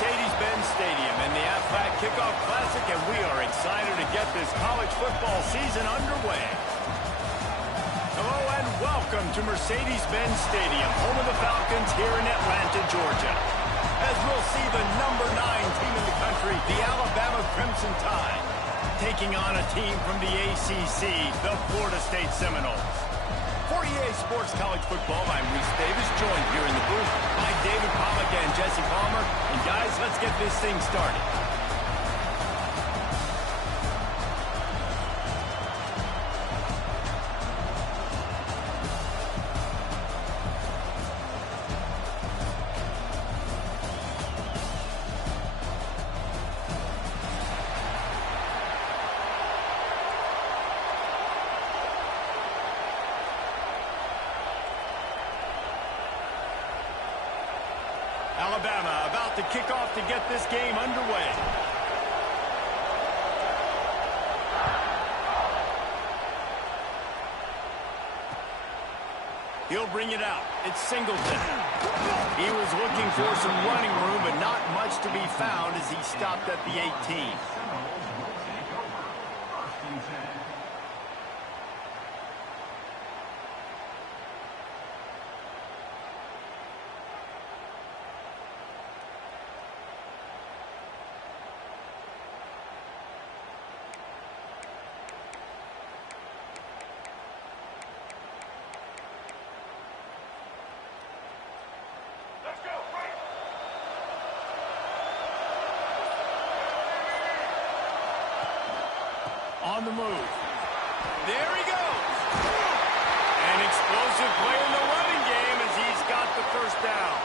Mercedes-Benz Stadium in the Aflac Kickoff Classic, and we are excited to get this college football season underway. Hello and welcome to Mercedes-Benz Stadium, home of the Falcons here in Atlanta, Georgia. As we'll see the number 9 team in the country, the Alabama Crimson Tide, taking on a team from the ACC, the Florida State Seminoles. For EA Sports College Football, I'm Reese Davis, joined here in the booth by David Pollack and Jesse Palmer. And guys, let's get this thing started. Alabama about to kick off to get this game underway. He'll bring it out. It's Singleton. He was looking for some running room, but not much to be found as he stopped at the 18. On the move. There he goes. An explosive play in the running game as he's got the first down.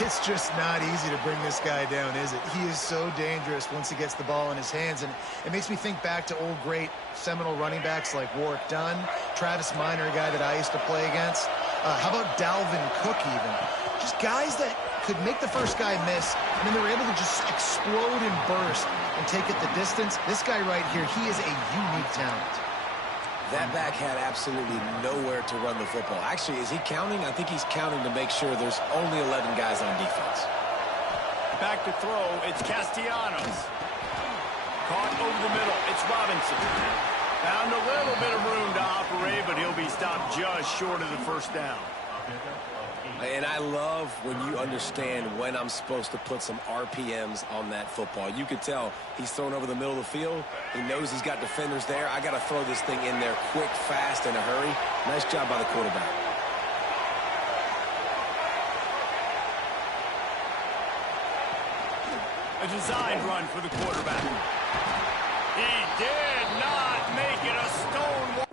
It's just not easy to bring this guy down, is it? He is so dangerous once he gets the ball in his hands, and it makes me think back to old great Seminole running backs like Warwick Dunn, Travis Minor, a guy that I used to play against. How about Dalvin Cook even? Just guys that could make the first guy miss, and then they were able to just explode and burst and take it the distance. This guy right here, he is a unique talent. That back had absolutely nowhere to run the football. Actually, is he counting? I think he's counting to make sure there's only 11 guys on defense. Back to throw, it's Castellanos. Caught over the middle, it's Robinson. Found a little bit of room to operate, but he'll be stopped just short of the first down. And I love when you understand when I'm supposed to put some RPMs on that football. You could tell he's thrown over the middle of the field. He knows he's got defenders there. I got to throw this thing in there quick, fast, in a hurry. Nice job by the quarterback. A designed run for the quarterback. He did not make it a stone wall.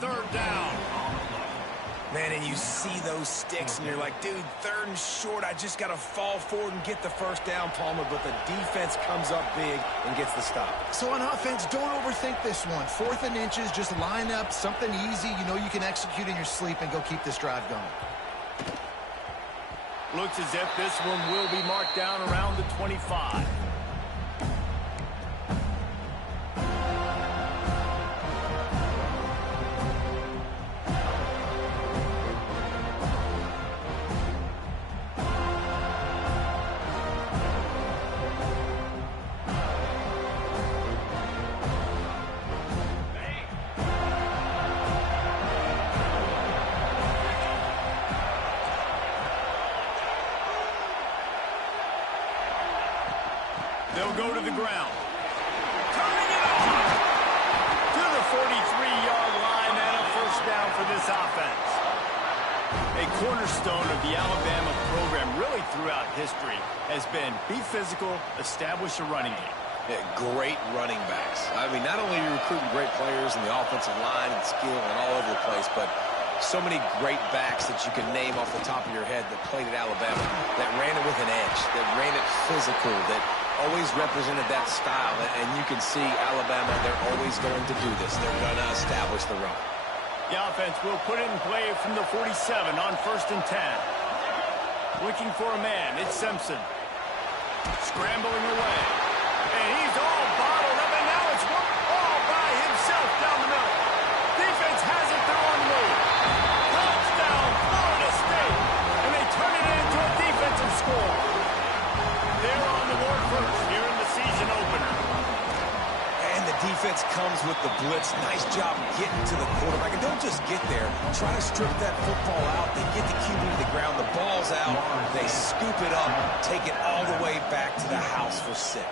Third down. Man, and you see those sticks, and you're like, dude, 3rd and short. I just got to fall forward and get the first down, Palmer. But the defense comes up big and gets the stop. So on offense, don't overthink this one. 4th and inches, just line up something easy. You know you can execute in your sleep and go keep this drive going. Looks as if this one will be marked down around the 25. They'll go to the ground. Turning it on to the 43-yard line and a first down for this offense. A cornerstone of the Alabama program really throughout history has been be physical, establish a running game. Yeah, great running backs. I mean, not only are you recruiting great players in the offensive line and skill and all over the place, but So many great backs that you can name off the top of your head that played at Alabama, that ran it with an edge, that ran it physical, that always represented that style. And you can see Alabama, they're always going to do this. They're going to establish the run. The offense will put it in play from the 47 on 1st and 10. Looking for a man. It's Simpson. Scrambling away. And he's all bottled up, and now it's all by himself down the middle. Defense has it. They're on the move. Touchdown, Florida State. And they turn it into a defensive score. They're on the board first here in the season opener. And the defense comes with the blitz. Nice job getting to the quarterback. And don't just get there. Try to strip that football out. They get the QB to the ground. The ball's out. They scoop it up. Take it all the way back to the house for 6.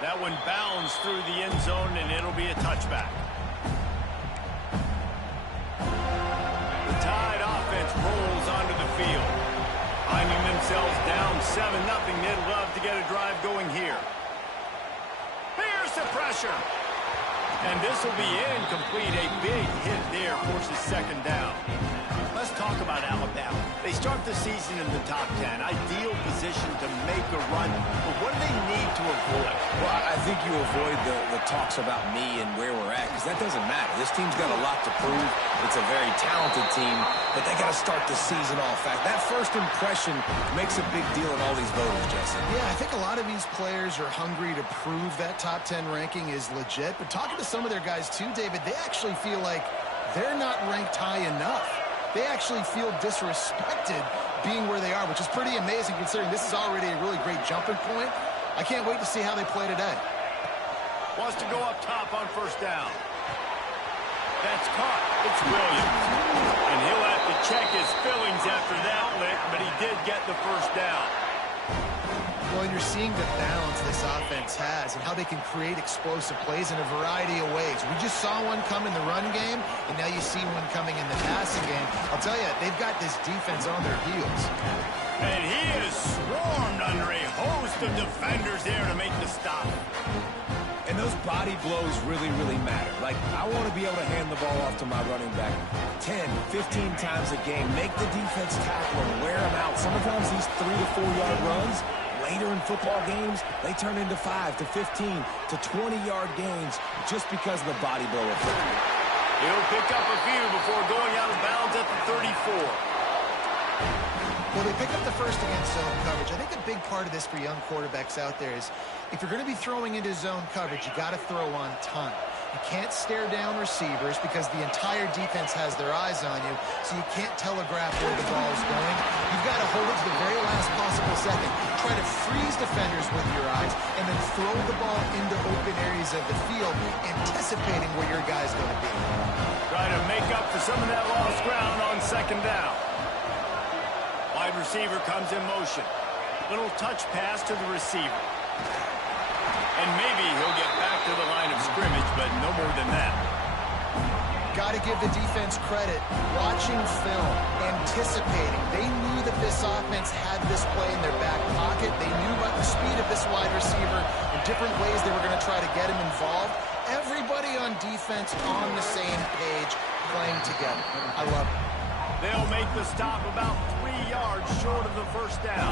That one bounds through the end zone, and it'll be a touchback. The Tide offense rolls onto the field. Finding themselves down 7-0, they'd love to get a drive going here. Here's the pressure. And this will be incomplete. A big hit there forces 2nd down. Let's talk about Alabama. They start the season in the top 10. Ideal position to make a run. But what do they need to avoid? Well, I think you avoid the talks about me and where we're at, because that doesn't matter. This team's got a lot to prove. It's a very talented team, but they got to start the season off. That first impression makes a big deal in all these voters, Jesse. Yeah, I think a lot of these players are hungry to prove that top 10 ranking is legit. But talking to some of their guys too, David, they actually feel like they're not ranked high enough. They actually feel disrespected being where they are, which is pretty amazing considering this is already a really great jumping point. I can't wait to see how they play today. Wants to go up top on 1st down. That's caught. It's Williams. And he'll have to check his fillings after that lick, but he did get the 1st down. Well, you're seeing the balance this offense has and how they can create explosive plays in a variety of ways. We just saw one come in the run game, and now you see one coming in the passing game. I'll tell you, they've got this defense on their heels. And he is swarmed under a host of defenders there to make the stop. And those body blows really, really matter. Like, I want to be able to hand the ball off to my running back 10, 15 times a game. Make the defense tackle and wear them out. Sometimes these 3 to 4 yard runs, later in football games, they turn into 5 to 15 to 20-yard gains just because of the body blow effect. He'll pick up a few before going out of bounds at the 34. Well, they pick up the first against zone coverage. I think a big part of this for young quarterbacks out there is if you're going to be throwing into zone coverage, you got to throw on time. You can't stare down receivers because the entire defense has their eyes on you, so you can't telegraph where the ball is going. You've got to hold it to the very last possible second. Try to freeze defenders with your eyes, and then throw the ball into open areas of the field, anticipating where your guy's going to be. Try to make up for some of that lost ground on 2nd down. Wide receiver comes in motion. Little touch pass to the receiver. And maybe he'll get back to the line of scrimmage, but no more than that. Got to give the defense credit. Watching film, anticipating. They knew that this offense had this play in their back pocket. They knew about the speed of this wide receiver and different ways they were going to try to get him involved. Everybody on defense on the same page, playing together. I love it. They'll make the stop about 3 yards short of the 1st down.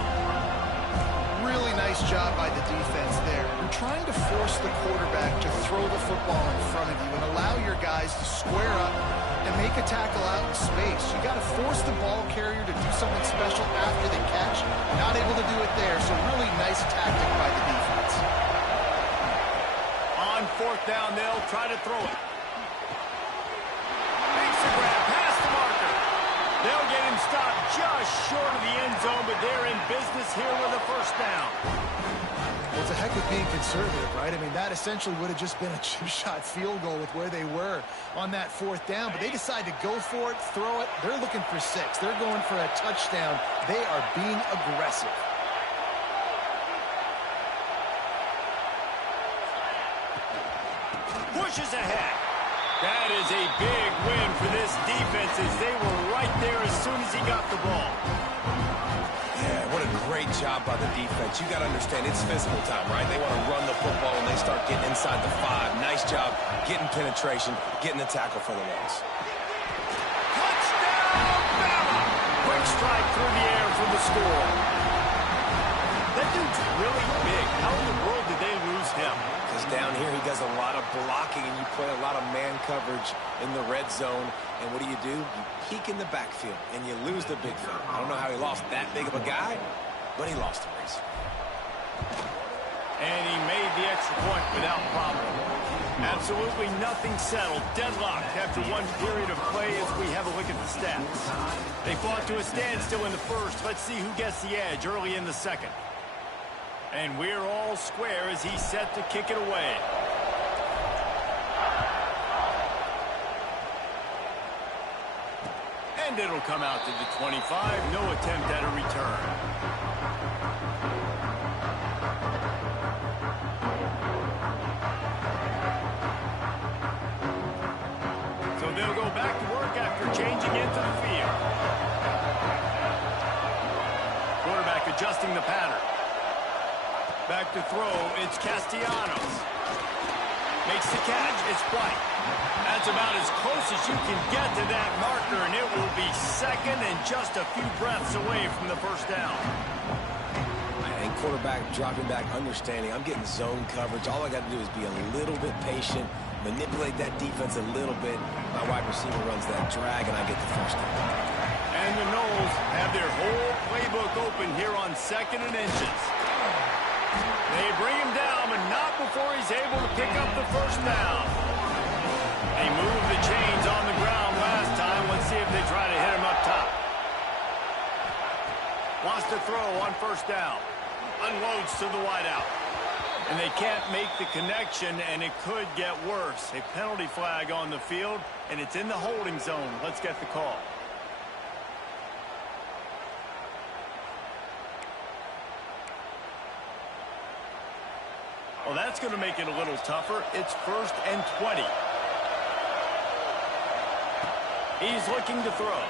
Really nice job by the defense there. You're trying to force the quarterback to throw the football in front of you and allow your guys to square up and make a tackle out in space. You got to force the ball carrier to do something special after the catch. Not able to do it there, so really nice tactic by the defense. On 4th down, they'll try to throw it. Makes the grab past the marker. They'll get him stopped just short of the end zone, but they're in business here with a 1st down. Well, it's a heck of being conservative, right? I mean, that essentially would have just been a chip-shot field goal with where they were on that 4th down, but they decide to go for it, throw it. They're looking for 6. They're going for a touchdown. They are being aggressive. Pushes ahead. That is a big win for this defense as they were right there as soon as he got the ball. Yeah, what a great job by the defense. You got to understand, it's physical time, right? They want to run the football and they start getting inside the 5. Nice job getting penetration, getting the tackle for the loss. strike through the air for the score. That dude's really big. How in the world did they lose him? Because down here he does a lot of blocking, and you play a lot of man coverage in the red zone. And what do? You peek in the backfield, and you lose the big field. I don't know how he lost that big of a guy, but he lost the race. And he made the extra point without problem. Absolutely nothing settled. Deadlocked after one period of play as we have a look at the stats. They fought to a standstill in the first. Let's see who gets the edge early in the second. And we're all square as he's set to kick it away. And it'll come out to the 25. No attempt at a return. So they'll go back to work after changing into the field. Quarterback adjusting the pattern. Back to throw, it's Castellanos. Makes the catch, it's White. That's about as close as you can get to that marker, and it will be second and just a few breaths away from the first down. And quarterback dropping back, understanding I'm getting zone coverage. All I got to do is be a little bit patient, manipulate that defense a little bit. My wide receiver runs that drag, and I get the first down. And the Noles have their whole playbook open here on 2nd and inches. They bring him down, but not before he's able to pick up the first down. They moved the chains on the ground last time. Let's see if they try to hit him up top. Wants to throw on first down. Unloads to the wideout. And they can't make the connection, and it could get worse. A penalty flag on the field, and it's in the holding zone. Let's get the call. Well, that's going to make it a little tougher. It's 1st and 20. He's looking to throw.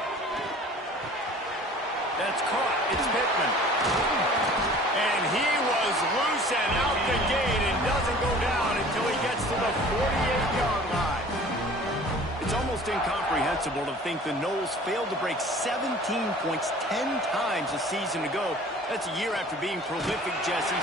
That's caught. It's Pittman. And he was loose and out the gate and doesn't go down until he gets to the 48-yard line. It's almost incomprehensible to think the Noles failed to break 17 points 10 times a season ago. That's a year after being prolific, Jesse.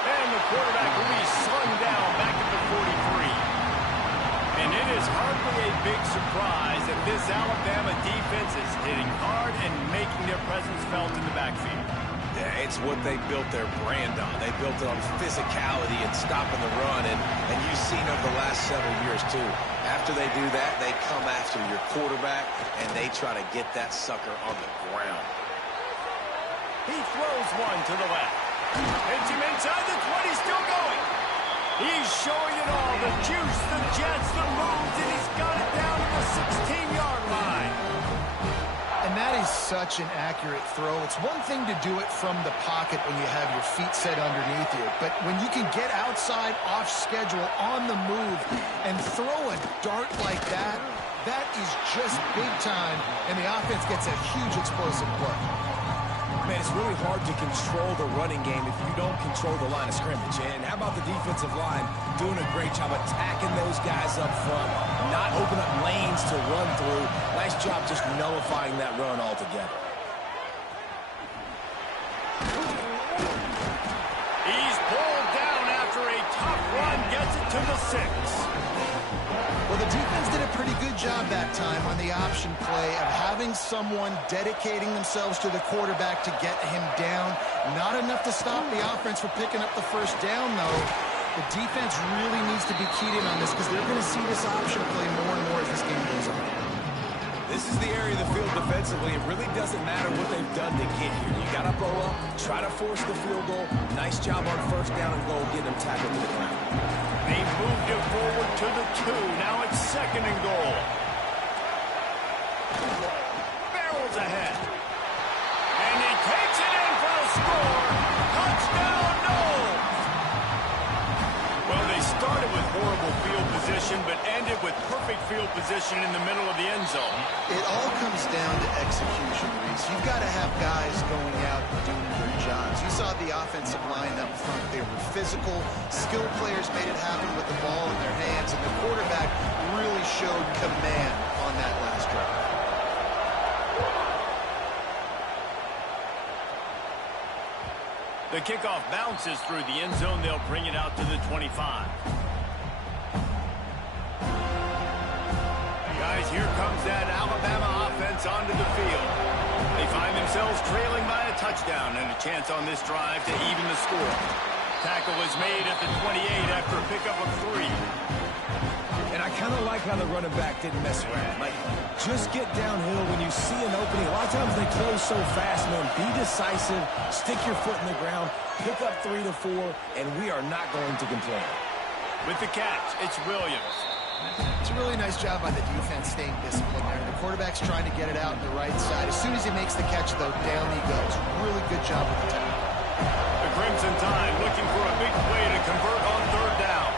And the quarterback will be slung down back at the 43. And it is hardly a big surprise that this Alabama defense is hitting hard and making their presence felt in the backfield. Yeah, it's what they built their brand on. They built it on physicality and stopping the run, and you've seen over the last several years, too. After they do that, they come after your quarterback, and they try to get that sucker on the ground. He throws one to the left. Hits him inside the 20, still going. He's showing it all, the juice, the jets, the moves, and he's got it down to the 16-yard line. And that is such an accurate throw. It's one thing to do it from the pocket when you have your feet set underneath you, but when you can get outside, off schedule, on the move, and throw a dart like that, that is just big time, and the offense gets a huge explosive play. Man, it's really hard to control the running game if you don't control the line of scrimmage. And how about the defensive line doing a great job attacking those guys up front, not open up lanes to run through. Nice job just nullifying that run altogether. He's pulled down after a tough run, gets it to the 6. Well, the defense did a pretty good job that time on the option play of having someone dedicating themselves to the quarterback to get him down. Not enough to stop the offense from picking up the first down, though. The defense really needs to be keyed in on this because they're going to see this option play more and more as this game goes on. This is the area of the field defensively. It really doesn't matter what they've done to get here. You got to blow up, try to force the field goal. Nice job on first down and goal, getting them tackled to the ground. They moved it forward to the 2. Now it's 2nd and goal. Barrels ahead. And he takes it in for a score. Touchdown, Noles! Well, they started with horrible field position, but ended with perfect field position in the middle of the end zone. It all comes down to execution, Reese. You've got to have guys going out and doing their jobs. You saw the offensive line up front. They were physical. Skilled players made it happen with the ball in their hands, and the quarterback really showed command on that last drive. The kickoff bounces through the end zone. They'll bring it out to the 25. Guys, here comes that Alabama offense onto the field. They find themselves trailing by a touchdown and a chance on this drive to even the score. Tackle is made at the 28 after a pickup of 3. And I kind of like how the running back didn't mess around. Like, just get downhill when you see an opening. A lot of times they close so fast, man. Be decisive, stick your foot in the ground, pick up 3 to 4, and we are not going to complain. With the catch, it's Williams. It's a really nice job by the defense staying disciplined there. The quarterback's trying to get it out on the right side. As soon as he makes the catch, though, down he goes. Really good job with the tackle. The Crimson Tide looking for a big play to convert on 3rd down.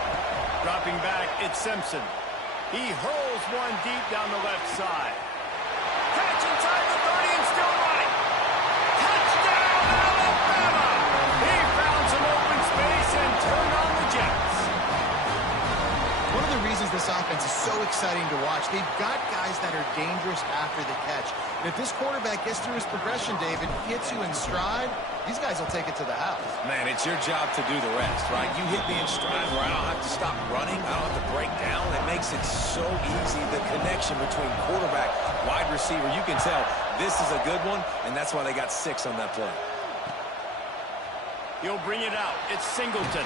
Dropping back, it's Simpson. He hurls one deep down the left side. Catch inside the 30 and still running. Touchdown, Alabama! He found some open space and turned on the Jets. One of the reasons this offense is so exciting to watch, they've got guys that are dangerous after the catch. And if this quarterback gets through his progression, David, hits you in stride, these guys will take it to the house. Man, it's your job to do the rest, right? You hit me in stride where I don't have to stop running. I don't have to break down. It makes it so easy. The connection between quarterback, wide receiver, you can tell this is a good one, and that's why they got 6 on that play. He'll bring it out. It's Singleton.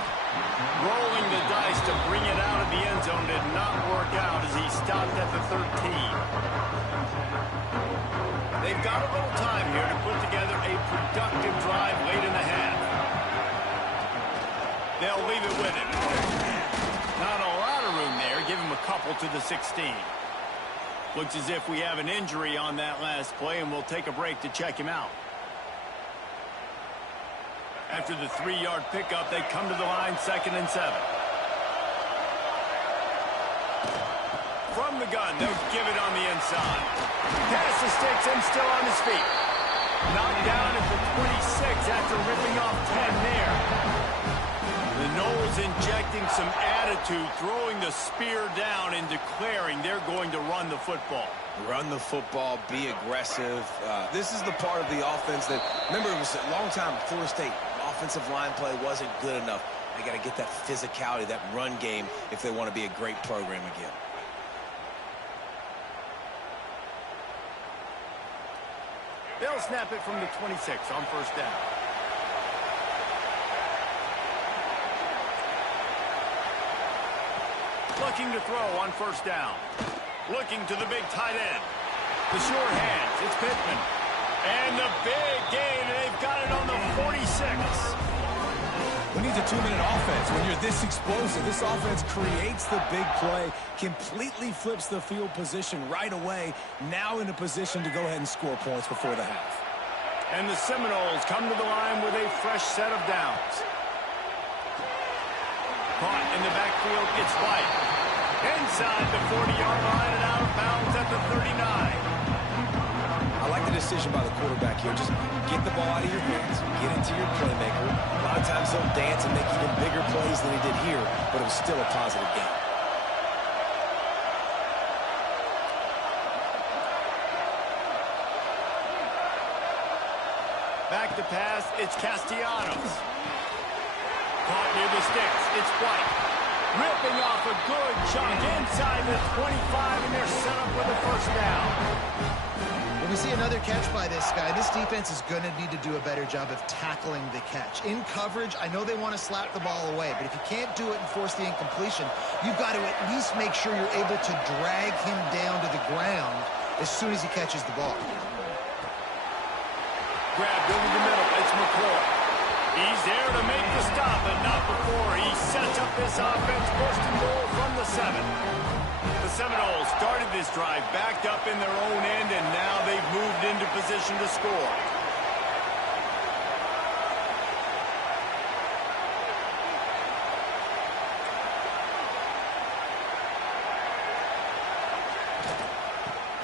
Rolling the dice to bring it out of the end zone did not work out as he stopped at the 13. They've got a little time here to put together a productive drive late in the half. They'll leave it with him. Not a lot of room there. Give him a couple to the 16. Looks as if we have an injury on that last play, and we'll take a break to check him out. After the 3-yard pickup, they come to the line, 2nd and 7. From the gun, they'll give it on the inside. Pass the sticks and still on his feet. Knocked down at the 26 after ripping off 10 there. The Noles injecting some attitude, throwing the spear down and declaring they're going to run the football. Run the football, be aggressive. This is the part of the offense that, remember, it was a long time, Florida State offensive line play wasn't good enough. They got to get that physicality, that run game, if they want to be a great program again. They'll snap it from the 26 on 1st down. Looking to throw on 1st down. Looking to the big tight end. The sure hands, it's Pittman. And the big gain, and they've got it on the 46. Who needs a 2-minute offense when you're this explosive? This offense creates the big play, completely flips the field position right away, now in a position to go ahead and score points before the half. And the Seminoles come to the line with a fresh set of downs. Caught in the backfield, it's White. Inside the 40-yard line and out of bounds at the 39. I like the decision by the quarterback here. Just get the ball out of your hands, get it to your playmaker. A lot of times they'll dance and make even bigger plays than he did here, but it was still a positive game. Back to pass, it's Castellanos. Caught near the sticks, it's White. Ripping off a good chunk inside the 25, and they're set up with a 1st down. When we see another catch by this guy, this defense is going to need to do a better job of tackling the catch. In coverage, I know they want to slap the ball away, but if you can't do it and force the incompletion, you've got to at least make sure you're able to drag him down to the ground as soon as he catches the ball. Grabbed over the middle, it's McCoy. He's there to make the stop, but not before he sets up this offense, 1st and goal from the 7. The Seminoles started this drive backed up in their own end, and now they've moved into position to score.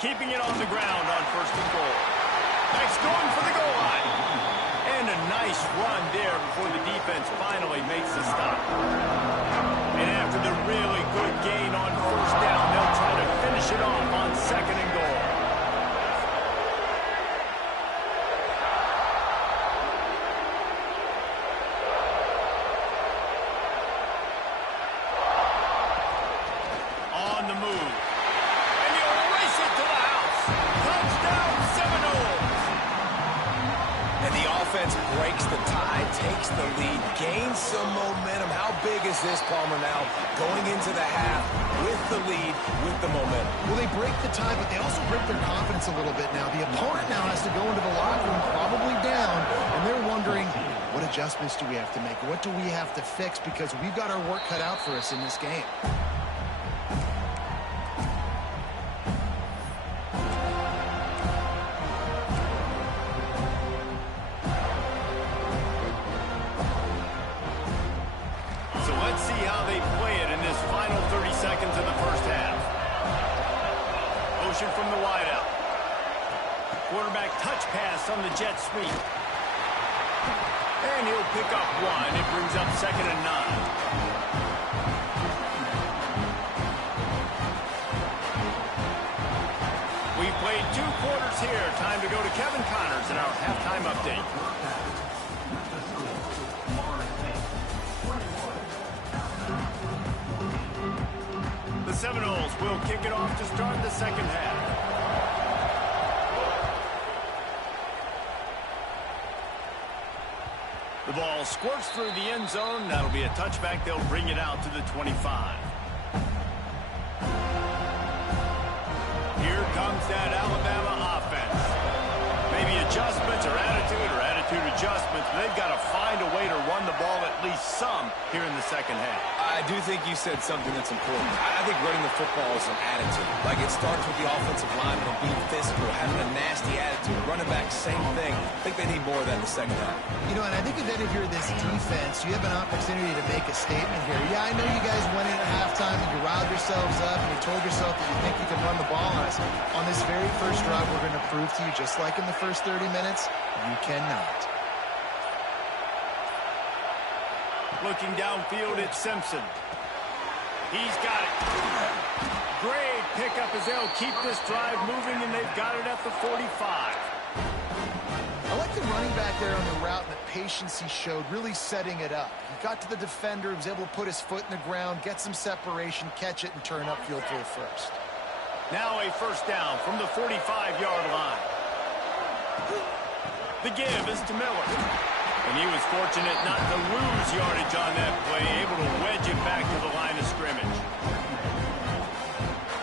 Keeping it on the ground on 1st and goal. Next going for the goal line. And a nice run there before the defense finally makes the stop. And after the really good gain on 1st down, they'll try to finish it off on 2nd and goal. defense breaks the tie, takes the lead, gains some momentum. How big is this, Palmer, now? Going into the half with the lead, with the momentum. Well, they break the tie, but they also break their confidence a little bit now. The opponent now has to go into the locker room probably down, and they're wondering, what adjustments do we have to make? What do we have to fix? Because we've got our work cut out for us in this game. So let's see how they play it in this final 30 seconds of the first half. Motion from the wideout. Quarterback touch pass on the jet sweep. And he'll pick up one. It brings up 2nd and 9. We've played 2 quarters here. Time to go to Kevin Connors in our halftime update. The Seminoles will kick it off to start the second half. The ball squirts through the end zone. That'll be a touchback. They'll bring it out to the 25. Here comes that Alabama offense. Maybe adjustments or attitude adjustments. They've got to find a way to run the ball at least some here in the second half. I do think you said something that's important. I think running the football is an attitude. Like, it starts with the offensive lineman being physical, having a nasty attitude. Running back, same thing. I think they need more of that in the second half. You know, and I think that if you're this defense, you have an opportunity to make a statement here. Yeah, I know you guys went in at halftime and you riled yourselves up and you told yourself that you think you can run the ball on us. On this very first drive, we're going to prove to you, just like in the first 30 minutes, you cannot. Looking downfield, it's Simpson. He's got it. Great pickup as they'll keep this drive moving, and they've got it at the 45. I like the running back there on the route and the patience he showed, really setting it up. He got to the defender, he was able to put his foot in the ground, get some separation, catch it, and turn upfield for the first. Now a first down from the 45-yard line. The give is to Miller. And he was fortunate not to lose yardage on that play, able to wedge it back to the line of scrimmage.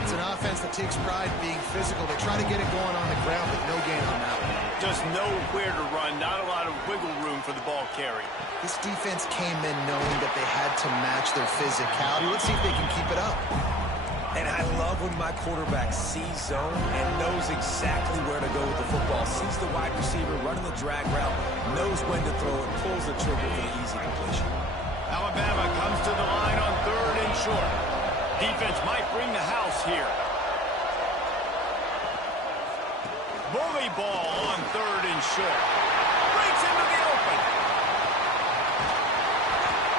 It's an offense that takes pride in being physical. They try to get it going on the ground, but no gain on that one. Just nowhere to run, not a lot of wiggle room for the ball carrier. This defense came in knowing that they had to match their physicality. Let's see if they can keep it up. And I love when my quarterback sees zone and knows exactly where to go with the football. Sees the wide receiver running the drag route, knows when to throw it, pulls the trigger for the easy completion. Alabama comes to the line on 3rd and short. Defense might bring the house here. Bully ball on 3rd and short. Breaks into the open.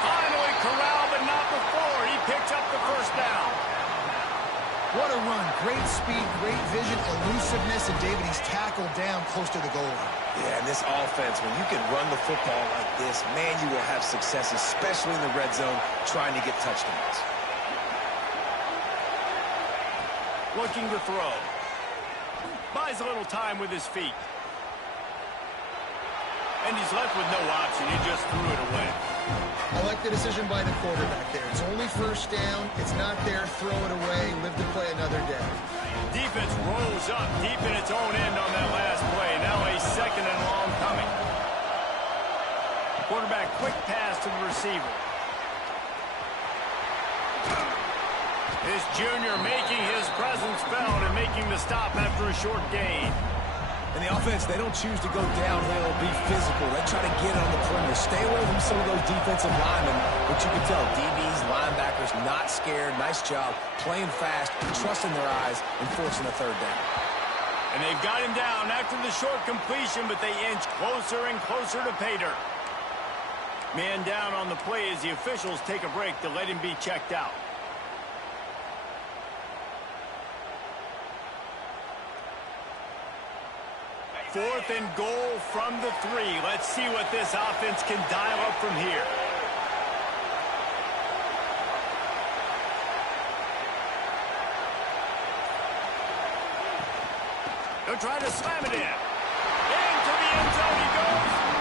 Finally corralled, but not before. He picks up the first down. What a run. Great speed, great vision, elusiveness, and David, he's tackled down close to the goal line. Yeah, and this offense, when you can run the football like this, man, you will have success, especially in the red zone, trying to get touchdowns. Looking to throw. Buys a little time with his feet. And he's left with no option. He just threw it away. I like the decision by the quarterback there. It's only first down. It's not there. Throw it away. Live to play another day. Defense rose up deep in its own end on that last play. Now a 2nd and long coming. Quarterback quick pass to the receiver. This junior making his presence felt and making the stop after a short gain. And the offense, they don't choose to go downhill, be physical. They try to get on the perimeter. Stay away from some of those defensive linemen, but you can tell DBs, linebackers, not scared. Nice job playing fast, trusting their eyes, and forcing a 3rd down. And they've got him down after the short completion, but they inch closer and closer to pay dirt. Man down on the play as the officials take a break to let him be checked out. Fourth and goal from the 3. Let's see what this offense can dial up from here. They'll try to slam it in. Into the end zone he goes.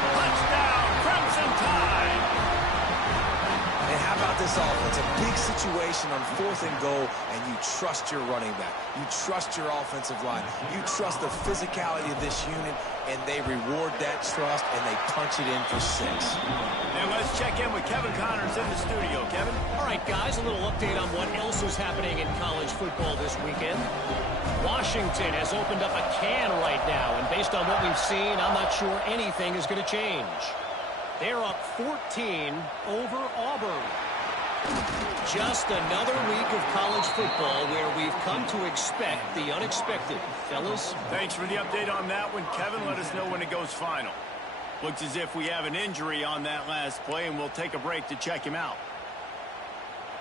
this offense, a big situation on 4th and goal, and you trust your running back. You trust your offensive line. You trust the physicality of this unit, and they reward that trust, and they punch it in for 6. And let's check in with Kevin Connors in the studio. Kevin? All right, guys, a little update on what else is happening in college football this weekend. Washington has opened up a can right now, and based on what we've seen, I'm not sure anything is going to change. They're up 14 over Auburn. Just another week of college football where we've come to expect the unexpected. Fellas? Thanks for the update on that one, Kevin. Let us know when it goes final. Looks as if we have an injury on that last play, and we'll take a break to check him out.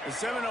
The 7-0